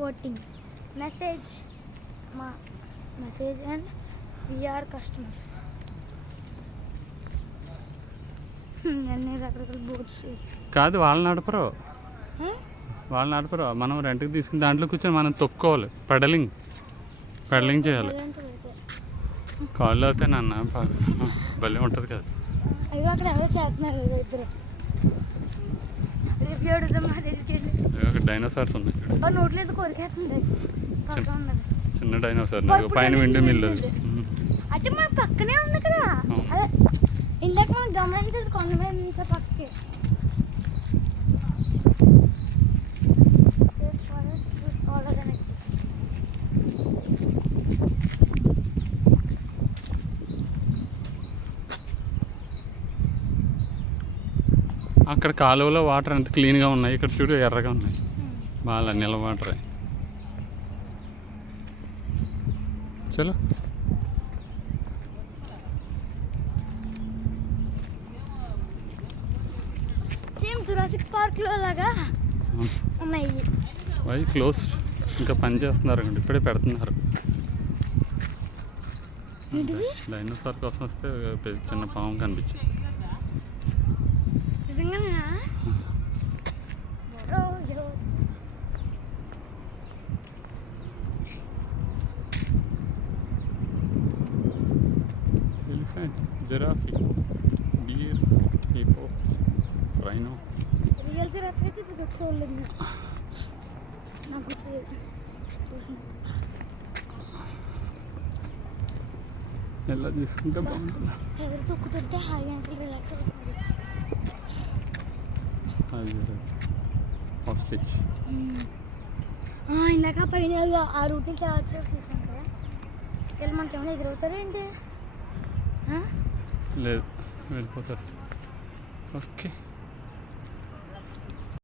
Boating message మా message and we are customers. అన్ని రకరకాల బోట్స్ కాదు, వాళ్ళు నడపరు, మనం రెంట్కి తీసుకుని దాంట్లో కూర్చొని మనం తొక్కోవాలి. పెడలింగ్ చేయాలి. కాళ్ళు అవుతాయి నాన్న, భలే ఉంటుంది కదా. అయ్యో అక్కడ ఎవరో చేస్తున్నారు ఇద్దరు. రివ్యూ అడుగుతాం మా దగ్గరికి. డైనోసార్స్ ఉన్నాయి ఇక్కడ. నోట్లేదు కొరికేస్తుంది. చిన్న డైనోసార్ పైన విండో మిల్లు. అంటే మన పక్కనే ఉంది కదా, అదే ఇందాక మనం గమనించేది కొండ మీద నుంచి పక్కకి. అక్కడ కాలువలో వాటర్ ఎంత క్లీన్గా ఉన్నాయి, ఇక్కడ చూడు ఎర్రగా ఉన్నాయి. బాగా నిల్వ వాటరే. చలో సేమ్ జురాసిక్ పార్క్ లో లాగా ఉన్నాయి. వై క్లోజ్, ఇంకా పని చేస్తున్నారు అండి, ఇప్పుడే పెడుతున్నారు. డైనోసార్ కోసం వస్తే చిన్న పాము కనిపించింది. Elephant, giraffe, deer, hippo, rhino. Real giraffe అయితే ఇప్పుడు చూడలేదు నాకు చూసిన. ఎలా తీసుకుంటే బాగుంటుంది. ఎదురు తొక్కుతుంటే హాయిగా అంకుల్ రిలాక్స్ అవుతుంది. ఆస్ట్రిచ్ ఇందాక పైన ఆ రూట్ నుంచి అలా వచ్చేటప్పుడు చూసాను కదా. వీళ్ళు మనకి ఏమైనా ఎదురవుతారా ఏంటి? లేదు, వెళ్ళిపోతారు. ఓకే.